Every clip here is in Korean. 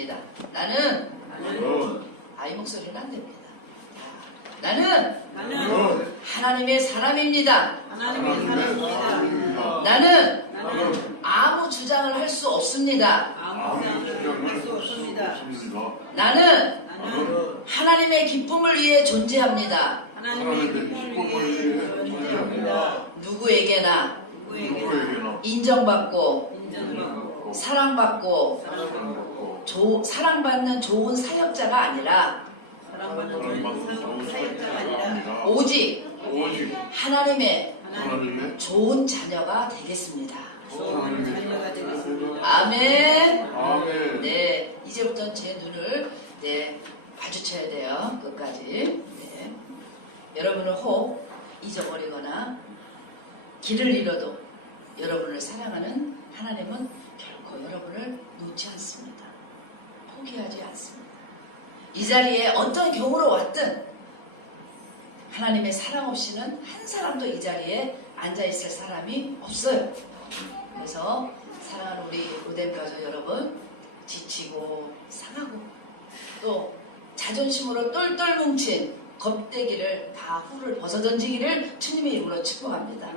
하겠습니다. 나는 이 목소리는 안 됩니다. 나는 하나님의 사람입니다. 나는 아무 주장을 할 수 없습니다. 나는 하나님의 기쁨을 위해 존재합니다. 누구에게나 인정받고 사랑받고 사랑받는 좋은 사역자가 아니라 오직 하나님의 좋은 자녀가 되겠습니다. 아멘. 네, 이제부터는 제 눈을 마주쳐야 돼요. 끝까지. 네. 여러분을 혹 잊어버리거나 길을 잃어도 여러분을 사랑하는 하나님은 결코 여러분을 놓지 않습니다. 포기하지 않습니다. 이 자리에 어떤 경우로 왔든 하나님의 사랑 없이는 한 사람도 이 자리에 앉아있을 사람이 없어요. 그래서 사랑하는 우리 로뎀 가족 여러분, 지치고 상하고 또 자존심으로 똘똘 뭉친 겁대기를 다 후를 벗어던지기를 주님의 이름으로 축복합니다.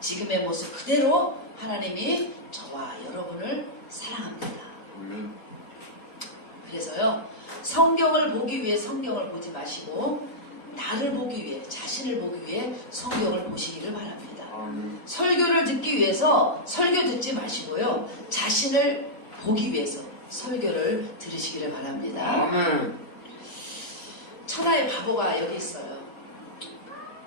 지금의 모습 그대로 하나님이 저와 여러분을 사랑합니다. 그래서요, 성경을 보기 위해 성경을 보지 마시고 나를 보기 위해, 자신을 보기 위해 성경을 보시기를 바랍니다. 설교를 듣기 위해서 설교 듣지 마시고요, 자신을 보기 위해서 설교를 들으시기를 바랍니다. 천하의 바보가 여기 있어요.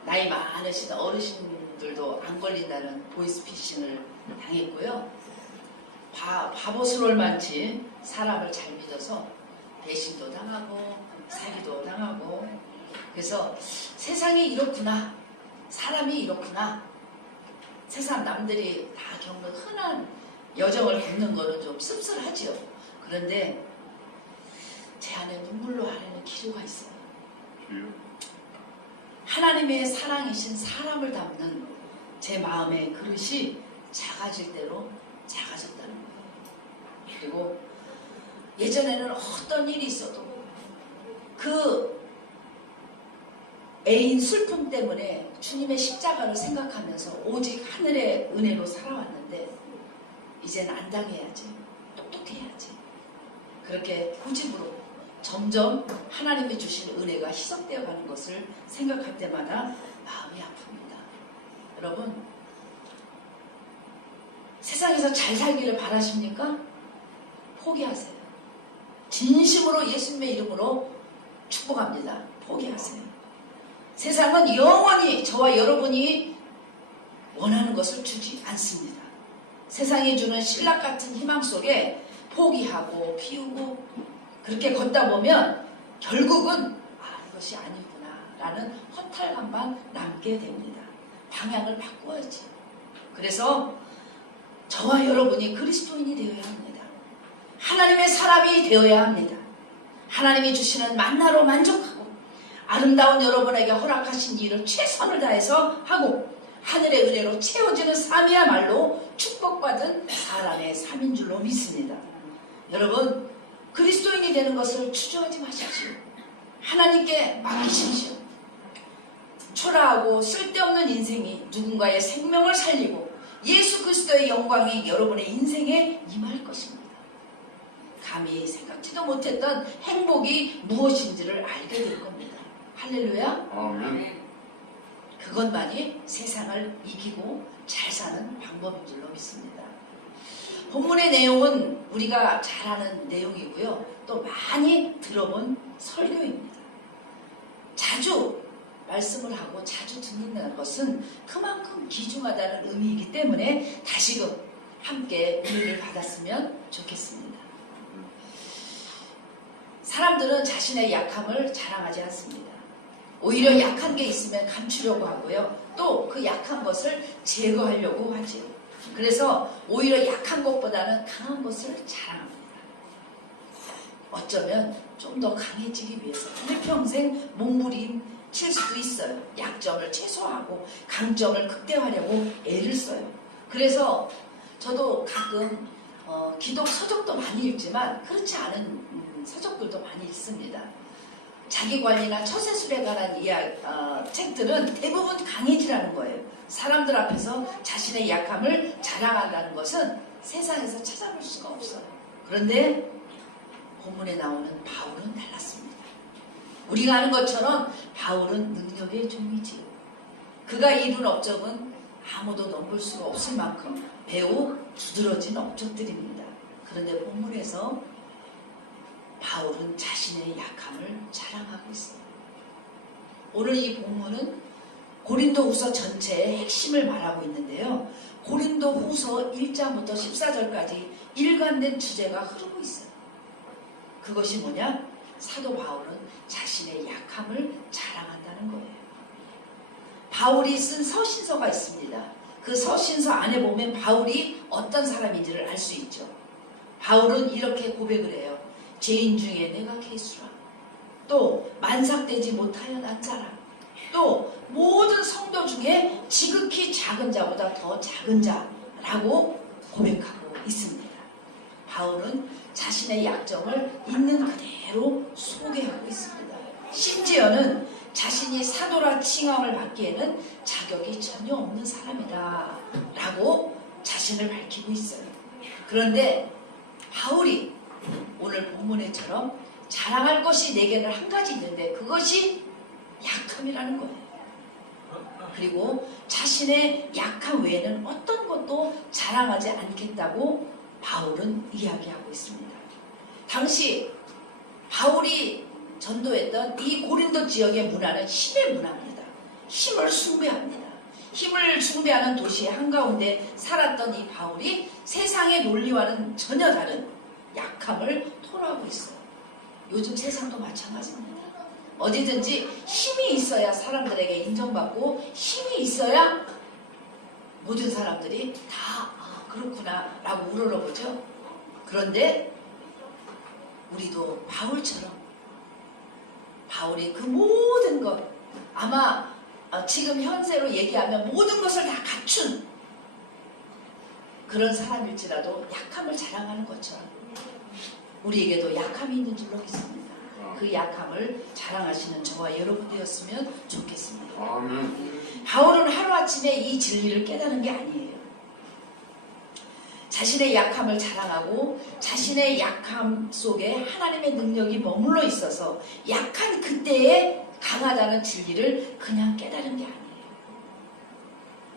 나이 많으신 어르신들도 안 걸린다는 보이스피싱을 당했고요. 바보스러울 만치 사람을 잘 믿어서 배신도 당하고 사기도 당하고, 그래서 세상이 이렇구나, 사람이 이렇구나, 세상 남들이 다 겪는 흔한 여정을 겪는 거는 좀 씁쓸하지요. 그런데 제 안에 눈물로 아래는 기류가 있어요. 하나님의 사랑이신 사람을 담는 제 마음의 그릇이 작아질 대로 작아졌다는 거예요. 그리고 예전에는 어떤 일이 있어도 그 애인 슬픔 때문에 주님의 십자가를 생각하면서 오직 하늘의 은혜로 살아왔는데 이제는 안 당해야지, 똑똑해야지, 그렇게 고집으로 점점 하나님이 주신 은혜가 희석되어 가는 것을 생각할 때마다 마음이 아픕니다. 여러분, 세상에서 잘 살기를 바라십니까? 포기하세요. 진심으로 예수님의 이름으로 축복합니다. 포기하세요. 세상은 영원히 저와 여러분이 원하는 것을 주지 않습니다. 세상이 주는 신락 같은 희망 속에 포기하고 피우고 그렇게 걷다 보면 결국은 이것이 아니구나 라는 허탈감만 남게 됩니다. 방향을 바꿔야지. 그래서 저와 여러분이 그리스도인이 되어야 합니다. 하나님의 사람이 되어야 합니다. 하나님이 주시는 만나로 만족하고 아름다운 여러분에게 허락하신 일을 최선을 다해서 하고 하늘의 은혜로 채워지는 삶이야말로 축복받은 사람의 삶인 줄로 믿습니다. 여러분, 그리스도인이 되는 것을 추조하지 마십시오. 하나님께 맡기십시오. 초라하고 쓸데없는 인생이 누군가의 생명을 살리고 예수 그리스도의 영광이 여러분의 인생에 임할 것입니다. 감히 생각지도 못했던 행복이 무엇인지를 알게 될 겁니다. 할렐루야. 아멘. 그것만이 세상을 이기고 잘 사는 방법인 줄로 믿습니다. 본문의 내용은 우리가 잘 아는 내용이고요. 또 많이 들어본 설교입니다. 자주 말씀을 하고 자주 듣는다는 것은 그만큼 귀중하다는 의미이기 때문에 다시금 함께 은혜를 받았으면 좋겠습니다. 사람들은 자신의 약함을 자랑하지 않습니다. 오히려 약한 게 있으면 감추려고 하고요. 또 그 약한 것을 제거하려고 하지요. 그래서 오히려 약한 것보다는 강한 것을 자랑합니다. 어쩌면 좀 더 강해지기 위해서 일평생 몸부림칠 수도 있어요. 약점을 최소화하고 강점을 극대화하려고 애를 써요. 그래서 저도 가끔 기독 서적도 많이 읽지만 그렇지 않은 서적들도 많이 읽습니다. 자기관리나 처세술에 관한 책들은 대부분 강해지라는 거예요. 사람들 앞에서 자신의 약함을 자랑한다는 것은 세상에서 찾아볼 수가 없어요. 그런데 본문에 나오는 바울은 달랐습니다. 우리가 아는 것처럼 바울은 능력의 종이지요. 그가 이룬 업적은 아무도 넘볼 수가 없을 만큼 매우 두드러진 업적들입니다. 그런데 본문에서 바울은 자신의 약함을 자랑하고 있어요. 오늘 이 본문은 고린도후서 전체의 핵심을 말하고 있는데요. 고린도후서 1장부터 14절까지 일관된 주제가 흐르고 있어요. 그것이 뭐냐? 사도 바울은 자신의 약함을 자랑한다는 거예요. 바울이 쓴 서신서가 있습니다. 그 서신서 안에 보면 바울이 어떤 사람인지를 알 수 있죠. 바울은 이렇게 고백을 해요. 죄인 중에 내가 괴수라. 또 만삭되지 못하여 난 자라. 또 모든 성도 중에 지극히 작은 자보다 더 작은 자라고 고백하고 있습니다. 바울은 자신의 약점을 있는 그대로 소개하고 있습니다. 심지어는 자신이 사도라 칭함을 받기에는 자격이 전혀 없는 사람이다 라고 자신을 밝히고 있어요. 그런데 바울이 오늘 본문에처럼 자랑할 것이 내게는 한 가지 있는데 그것이 약함이라는 거예요. 그리고 자신의 약함 외에는 어떤 것도 자랑하지 않겠다고 바울은 이야기하고 있습니다. 당시 바울이 전도했던 이 고린도 지역의 문화는 힘의 문화입니다. 힘을 숭배합니다. 힘을 숭배하는 도시의 한가운데 살았던 이 바울이 세상의 논리와는 전혀 다른 약함을 토로하고 있어요. 요즘 세상도 마찬가지입니다. 어디든지 힘이 있어야 사람들에게 인정받고 힘이 있어야 모든 사람들이 다 그렇구나 라고 우러러보죠. 그런데 우리도 바울처럼 바울이 그 모든 것 아마 지금 현세로 얘기하면 모든 것을 다 갖춘 그런 사람일지라도 약함을 자랑하는 것처럼 우리에게도 약함이 있는 줄로 믿습니다. 그 약함을 자랑하시는 저와 여러분 되었으면 좋겠습니다. 바울은 하루아침에 이 진리를 깨닫는 게 아니에요. 자신의 약함을 자랑하고 자신의 약함 속에 하나님의 능력이 머물러 있어서 약한 그때에 강하다는 진리를 그냥 깨달은 게 아니에요.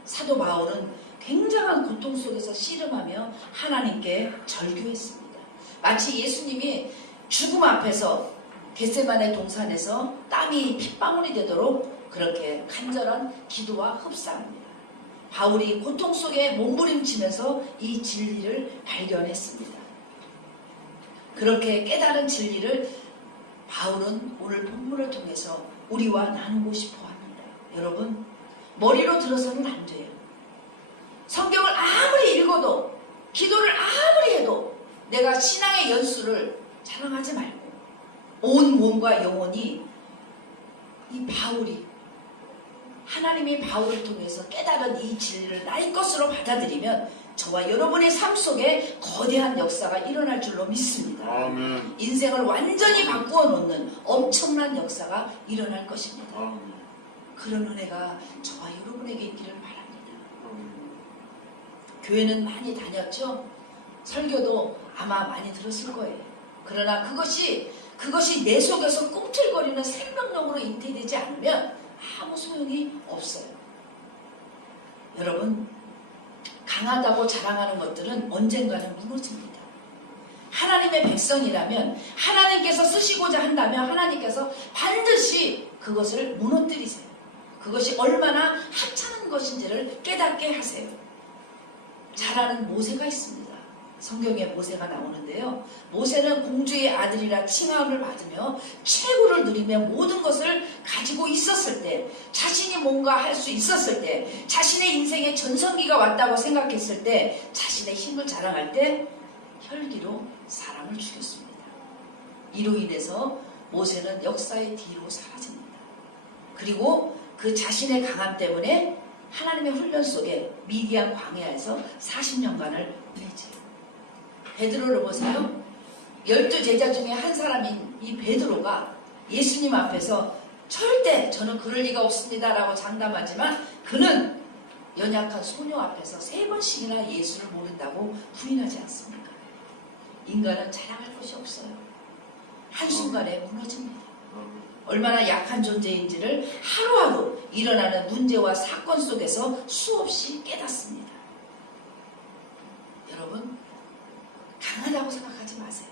사도 바울은 굉장한 고통 속에서 씨름하며 하나님께 절규했습니다. 마치 예수님이 죽음 앞에서 겟세마네 동산에서 땀이 핏방울이 되도록 그렇게 간절한 기도와 흡사합니다. 바울이 고통 속에 몸부림치면서 이 진리를 발견했습니다. 그렇게 깨달은 진리를 바울은 오늘 본문을 통해서 우리와 나누고 싶어 합니다. 여러분, 머리로 들어서는 안 돼요. 성경을 아무리 읽어도 기도를 아무리 해도 내가 신앙의 연수를 자랑하지 말고 온 몸과 영혼이 이 바울이 하나님이 바울을 통해서 깨달은 이 진리를 나의 것으로 받아들이면 저와 여러분의 삶 속에 거대한 역사가 일어날 줄로 믿습니다. 아멘. 인생을 완전히 바꾸어 놓는 엄청난 역사가 일어날 것입니다. 아멘. 그런 은혜가 저와 여러분에게 있기를 바랍니다. 교회는 많이 다녔죠? 설교도 아마 많이 들었을 거예요. 그러나 그것이 내 속에서 꿈틀거리는 생명력으로 잉태되지 않으면 아무 소용이 없어요. 여러분, 강하다고 자랑하는 것들은 언젠가는 무너집니다. 하나님의 백성이라면 하나님께서 쓰시고자 한다면 하나님께서 반드시 그것을 무너뜨리세요. 그것이 얼마나 하찮은 것인지를 깨닫게 하세요. 잘 아는 모세가 있습니다. 성경에 모세가 나오는데요. 모세는 공주의 아들이라 칭함을 받으며 최고를 누리며 모든 것을 가지고 있었을 때, 자신이 뭔가 할 수 있었을 때, 자신의 인생에 전성기가 왔다고 생각했을 때, 자신의 힘을 자랑할 때 혈기로 사람을 죽였습니다. 이로 인해서 모세는 역사의 뒤로 사라집니다. 그리고 그 자신의 강함 때문에 하나님의 훈련 속에 미디안 광야에서 40년간을 보내지요. 베드로를 보세요. 12제자 중에 한 사람인 이 베드로가 예수님 앞에서 절대 저는 그럴 리가 없습니다 라고 장담하지만 그는 연약한 소녀 앞에서 3번씩이나 예수를 모른다고 부인하지 않습니까? 인간은 자랑할 것이 없어요. 한순간에 무너집니다. 얼마나 약한 존재인지를 하루하루 일어나는 문제와 사건 속에서 수없이 깨닫습니다. 여러분, 강하다고 생각하지 마세요.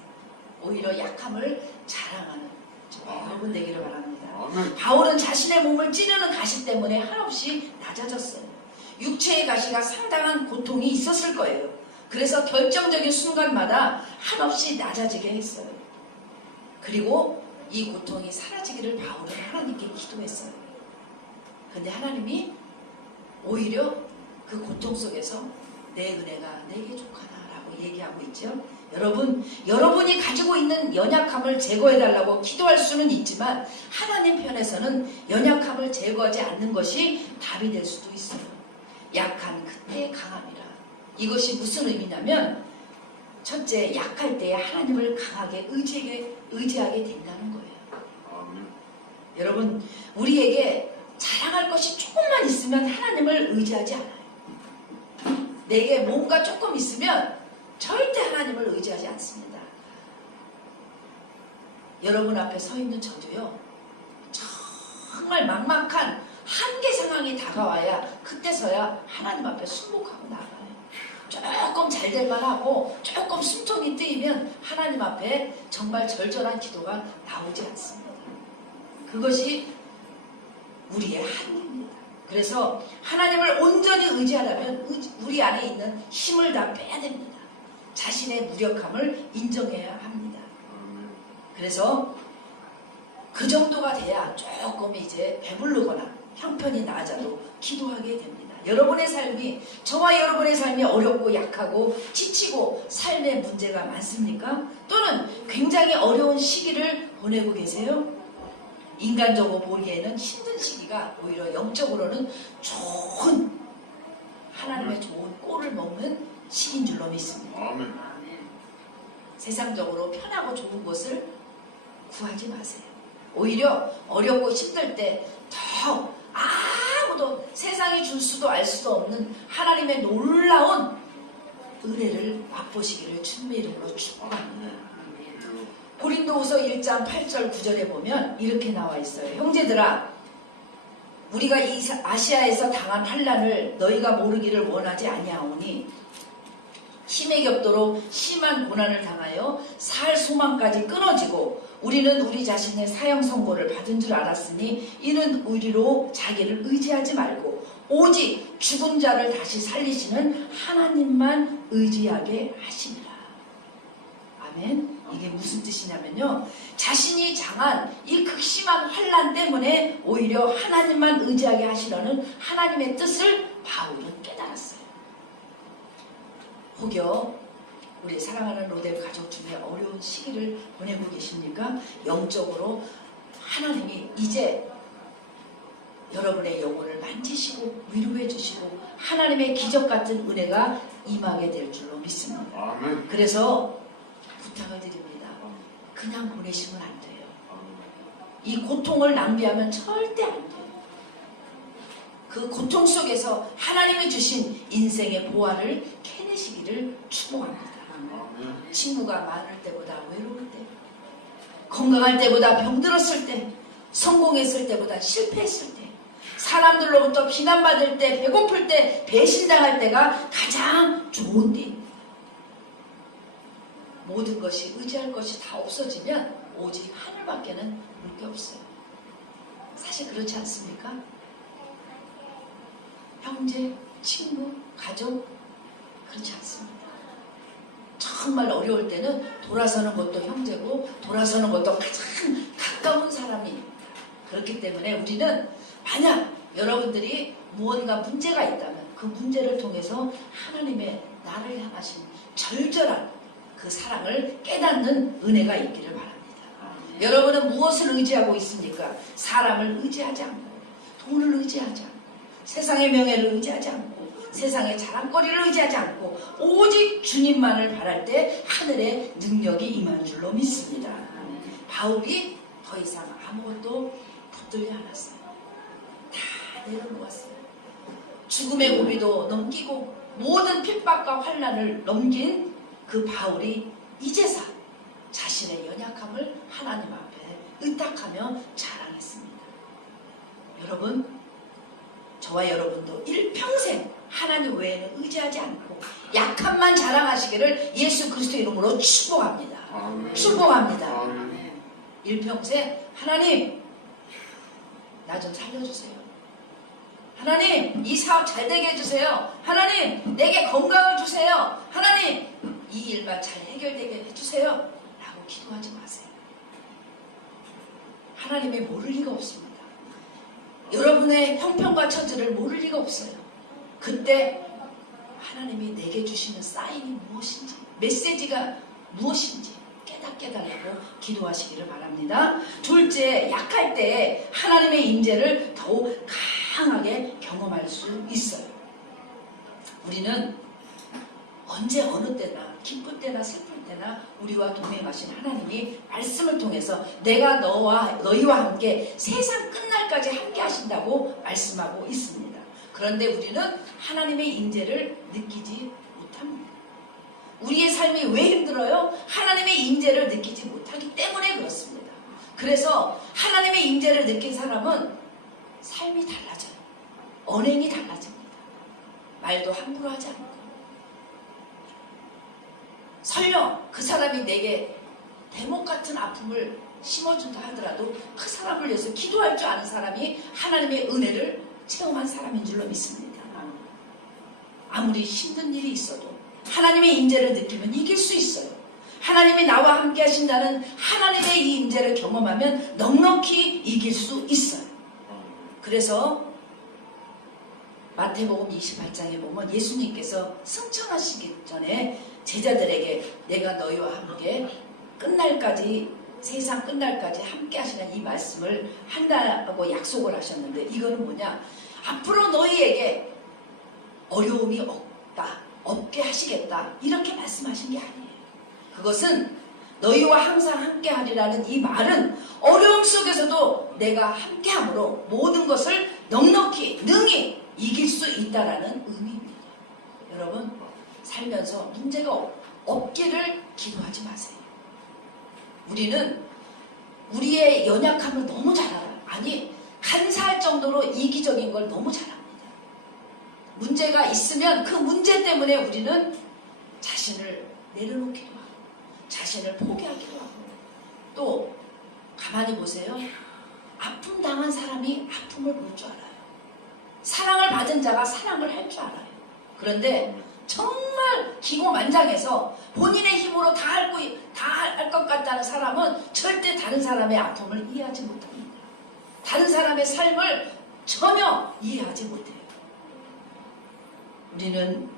오히려 약함을 자랑하는 여러분 되기를 바랍니다. 바울은 자신의 몸을 찌르는 가시 때문에 한없이 낮아졌어요. 육체의 가시가 상당한 고통이 있었을 거예요. 그래서 결정적인 순간마다 한없이 낮아지게 했어요. 그리고 이 고통이 사라지기를 바울은 하나님께 기도했어요. 근데 하나님이 오히려 그 고통 속에서 내 은혜가 내게 족하다라고 얘기하고 있죠. 여러분, 여러분이 가지고 있는 연약함을 제거해달라고 기도할 수는 있지만 하나님 편에서는 연약함을 제거하지 않는 것이 답이 될 수도 있어요. 약한 그때의 강함이라. 이것이 무슨 의미냐면 첫째, 약할 때에 하나님을 강하게 의지하게 된다는 거예요. 여러분, 우리에게 자랑할 것이 조금만 있으면 하나님을 의지하지 않아요. 내게 뭔가 조금 있으면 절대 하나님을 의지하지 않습니다. 여러분 앞에 서 있는 저도요, 정말 막막한 한계 상황이 다가와야 그때서야 하나님 앞에 순복하고 나가요. 조금 잘 될만 하고 조금 숨통이 뜨이면 하나님 앞에 정말 절절한 기도가 나오지 않습니다. 그것이 우리의 한계입니다. 그래서 하나님을 온전히 의지하려면 우리 안에 있는 힘을 다 빼야 됩니다. 자신의 무력함을 인정해야 합니다. 그래서 그 정도가 돼야 조금 이제 배부르거나 형편이 나아져도 기도하게 됩니다. 여러분의 삶이, 저와 여러분의 삶이 어렵고 약하고 지치고 삶에 문제가 많습니까? 또는 굉장히 어려운 시기를 보내고 계세요? 인간적으로 보기에는 힘든 시기가 오히려 영적으로는 좋은, 하나님의 좋은 꼴을 먹는 시기인 줄로 믿습니다. 아멘. 세상적으로 편하고 좋은 것을 구하지 마세요. 오히려 어렵고 힘들 때 더 아무도 세상이 줄 수도 알 수도 없는 하나님의 놀라운 은혜를 맛보시기를 주님의 이름으로 축복합니다. 고린도후서 1장 8절 9절에 보면 이렇게 나와 있어요. 형제들아, 우리가 이 아시아에서 당한 환난을 너희가 모르기를 원하지 아니하오니 힘에 겹도록 심한 고난을 당하여 살 소망까지 끊어지고 우리는 우리 자신의 사형 선고를 받은 줄 알았으니 이는 우리로 자기를 의지하지 말고 오직 죽은 자를 다시 살리시는 하나님만 의지하게 하시니라. 아멘. 이게 무슨 뜻이냐면요, 자신이 당한 이 극심한 환난 때문에 오히려 하나님만 의지하게 하시려는 하나님의 뜻을 바울은 깨달았어요. 혹여 우리 사랑하는 로델 가족 중에 어려운 시기를 보내고 계십니까? 영적으로 하나님이 이제 여러분의 영혼을 만지시고 위로해 주시고 하나님의 기적 같은 은혜가 임하게 될 줄로 믿습니다. 아멘. 그래서 부탁을 드립니다. 그냥 보내시면 안 돼요. 이 고통을 낭비하면 절대 안 돼요. 그 고통 속에서 하나님이 주신 인생의 보화를 캐내시기를 축복합니다. 친구가 많을 때보다 외로울 때, 건강할 때보다 병들었을 때, 성공했을 때보다 실패했을 때, 사람들로부터 비난받을 때, 배고플 때, 배신당할 때가 가장 좋은 때입니다. 모든 것이 의지할 것이 다 없어지면 오직 하늘밖에는 볼 게 없어요. 사실 그렇지 않습니까? 형제, 친구, 가족, 그렇지 않습니다. 정말 어려울 때는 돌아서는 것도 형제고 돌아서는 것도 가장 가까운 사람이. 그렇기 때문에 우리는 만약 여러분들이 무언가 문제가 있다면 그 문제를 통해서 하나님의 나를 향하신 절절한 그 사랑을 깨닫는 은혜가 있기를 바랍니다. 여러분은 무엇을 의지하고 있습니까? 사람을 의지하지 않고, 돈을 의지하지 않고, 세상의 명예를 의지하지 않고, 세상의 자랑거리를 의지하지 않고 오직 주님만을 바랄 때 하늘의 능력이 임한 줄로 믿습니다. 바울이 더 이상 아무것도 붙들지 않았어요. 다 내려놓았어요. 죽음의 고비도 넘기고 모든 핍박과 환난을 넘긴 그 바울이 이제서 자신의 연약함을 하나님 앞에 의탁하며 자랑했습니다. 여러분, 저와 여러분도 일평생 하나님 외에는 의지하지 않고 약함만 자랑하시기를 예수 그리스도 이름으로 축복합니다. 축복합니다. 일평생 하나님 나 좀 살려주세요. 하나님 이 사업 잘 되게 해주세요. 하나님 내게 건강을 주세요. 하나님 이 일만 잘 해결되게 해주세요 라고 기도하지 마세요. 하나님이 모를 리가 없습니다. 여러분의 형편과 처지를 모를 리가 없어요. 그때 하나님이 내게 주시는 사인이 무엇인지, 메시지가 무엇인지 깨닫게 달라고 기도하시기를 바랍니다. 둘째, 약할 때 하나님의 임재를 더욱 강하게 경험할 수 있어요. 우리는 언제 어느 때나 기쁠 때나 슬플 때나 우리와 동행하신 하나님이 말씀을 통해서 내가 너희와 함께 세상 끝날까지 함께 하신다고 말씀하고 있습니다. 그런데 우리는 하나님의 임재를 느끼지 못합니다. 우리의 삶이 왜 힘들어요? 하나님의 임재를 느끼지 못하기 때문에 그렇습니다. 그래서 하나님의 임재를 느낀 사람은 삶이 달라져요. 언행이 달라집니다. 말도 함부로 하지 않고. 설령 그 사람이 내게 대목 같은 아픔을 심어준다 하더라도 그 사람을 위해서 기도할 줄 아는 사람이 하나님의 은혜를 체험한 사람인 줄로 믿습니다. 아무리 힘든 일이 있어도 하나님의 임재를 느끼면 이길 수 있어요. 하나님이 나와 함께 하신다는 하나님의 이 임재를 경험하면 넉넉히 이길 수 있어요. 그래서 마태복음 28장에 보면 예수님께서 승천하시기 전에 제자들에게 내가 너희와 함께 끝날까지, 세상 끝날까지 함께 하시는 이 말씀을 한다고 약속을 하셨는데, 이거는 뭐냐? 앞으로 너희에게 어려움이 없게 하시겠다, 이렇게 말씀하신 게 아니에요. 그것은 너희와 항상 함께 하리라는 이 말은 어려움 속에서도 내가 함께 함으로 모든 것을 넉넉히 능히 이길 수 있다라는 의미입니다. 여러분, 살면서 문제가 없기를 기도하지 마세요. 우리는 우리의 연약함을 너무 잘 알아요. 아니, 간사할 정도로 이기적인 걸 너무 잘 압니다. 문제가 있으면 그 문제 때문에 우리는 자신을 내려놓기도 하고 자신을 포기하기도 하고, 또 가만히 보세요. 아픔 당한 사람이 아픔을 볼 줄 알아요. 사랑을 받은 자가 사랑을 할 줄 알아요. 그런데 정말 기고만장해서 본인의 힘으로 다 할 것 같다는 사람은 절대 다른 사람의 아픔을 이해하지 못합니다. 다른 사람의 삶을 전혀 이해하지 못해요. 우리는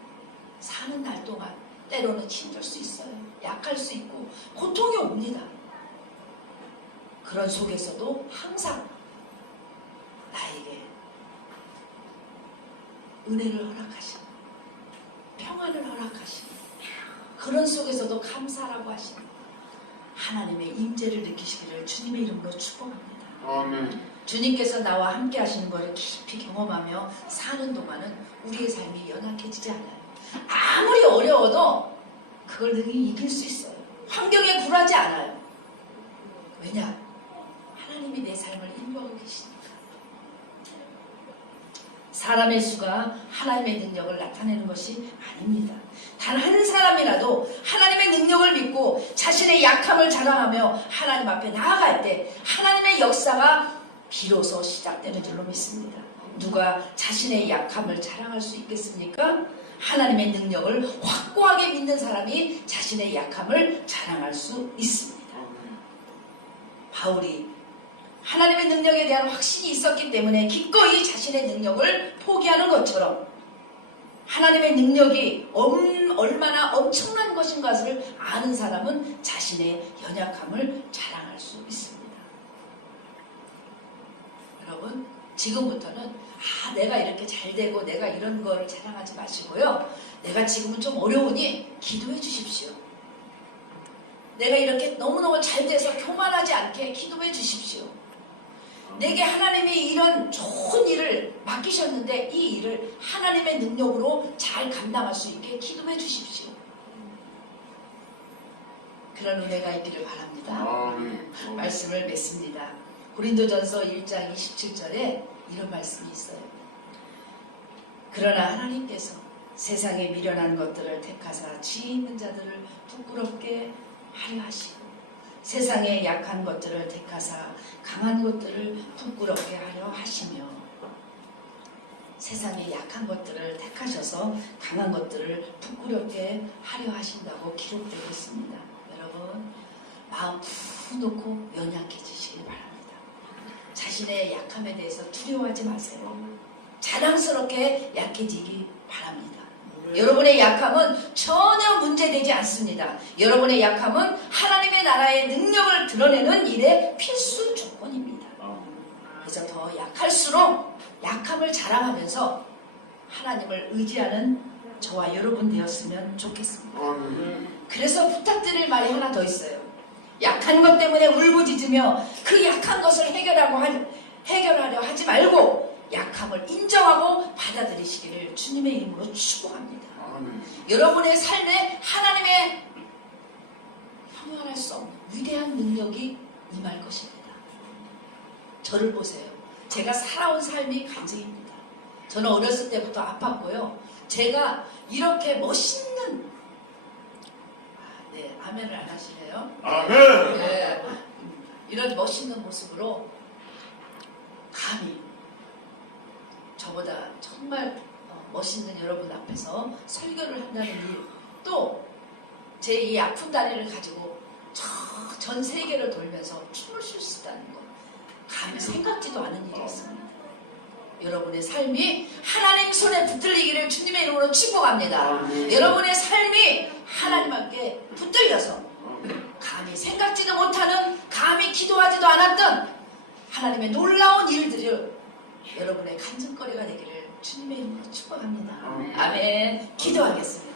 사는 날 동안 때로는 힘들 수 있어요. 약할 수 있고 고통이 옵니다. 그런 속에서도 항상 나에게 은혜를 허락하시고 평안을 허락하시고 그런 속에서도 감사라고 하시고 하나님의 임재를 느끼시기를 주님의 이름으로 축복합니다. 아멘. 주님께서 나와 함께 하시는 것을 깊이 경험하며 사는 동안은 우리의 삶이 연약해지지 않아요. 아무리 어려워도 그걸 능히 이길 수 있어요. 환경에 굴하지 않아요. 왜냐? 하나님이 내 삶을 인도하고 계시니까. 사람의 수가 하나님의 능력을 나타내는 것이 아닙니다. 단 한 사람이라도 하나님의 능력을 믿고 자신의 약함을 자랑하며 하나님 앞에 나아갈 때 하나님의 역사가 비로소 시작되는 줄로 믿습니다. 누가 자신의 약함을 자랑할 수 있겠습니까? 하나님의 능력을 확고하게 믿는 사람이 자신의 약함을 자랑할 수 있습니다. 바울이 하나님의 능력에 대한 확신이 있었기 때문에 기꺼이 자신의 능력을 포기하는 것처럼 하나님의 능력이 얼마나 엄청난 것인 것을 아는 사람은 자신의 연약함을 자랑할 수 있습니다. 여러분, 지금부터는 내가 이렇게 잘 되고 내가 이런 거를 자랑하지 마시고요. 내가 지금은 좀 어려우니 기도해 주십시오. 내가 이렇게 너무너무 잘 돼서 교만하지 않게 기도해 주십시오. 내게 하나님이 이런 좋은 일을 맡기셨는데 이 일을 하나님의 능력으로 잘 감당할 수 있게 기도해 주십시오. 그런 은혜가 있기를 바랍니다. 말씀을 맺습니다. 고린도전서 1장 27절에 이런 말씀이 있어요. 그러나 하나님께서 세상에 미련한 것들을 택하사 지혜 있는 자들을 부끄럽게 하려 하시고 세상에 약한 것들을 택하사 강한 것들을 부끄럽게 하려 하시며 세상에 약한 것들을 택하셔서 강한 것들을 부끄럽게 하려 하신다고 기록되고 있습니다. 여러분 마음 푹 놓고 연약해지시길 바랍니다. 자신의 약함에 대해서 두려워하지 마세요. 자랑스럽게 약해지기 바랍니다. 여러분의 약함은 전혀 문제되지 않습니다. 여러분의 약함은 하나님의 나라의 능력을 드러내는 일의 필수 조건입니다. 그래서 더 약할수록 약함을 자랑하면서 하나님을 의지하는 저와 여러분 되었으면 좋겠습니다. 그래서 부탁드릴 말이 하나 더 있어요. 약한 것 때문에 울부짖으며 그 약한 것을 해결하려 하지 말고 약함을 인정하고 받아들이시기를 주님의 이름으로 축복합니다. 여러분의 삶에 하나님의 형용할 수 없는 위대한 능력이 임할 것입니다. 저를 보세요. 제가 살아온 삶이 간증입니다. 저는 어렸을 때부터 아팠고요. 제가 이렇게 멋있는 아멘을 안 하시네요. 아멘. 네, 이런 멋있는 모습으로 감히 저보다 정말 멋있는 여러분 앞에서 설교를 한다는 일, 또 제 이 아픈 다리를 가지고 전 세계를 돌면서 춤을 출 수 있다는 것, 감히 생각지도 않은 일이었습니다. 여러분의 삶이 하나님 손에 붙들리기를 주님의 이름으로 축복합니다. 여러분의 삶이 하나님께 붙들려서 감히 생각지도 못하는, 감히 기도하지도 않았던 하나님의 놀라운 일들이 여러분의 간증거리가 되기를 주님의 이름으로 축복합니다. 아멘. 기도하겠습니다.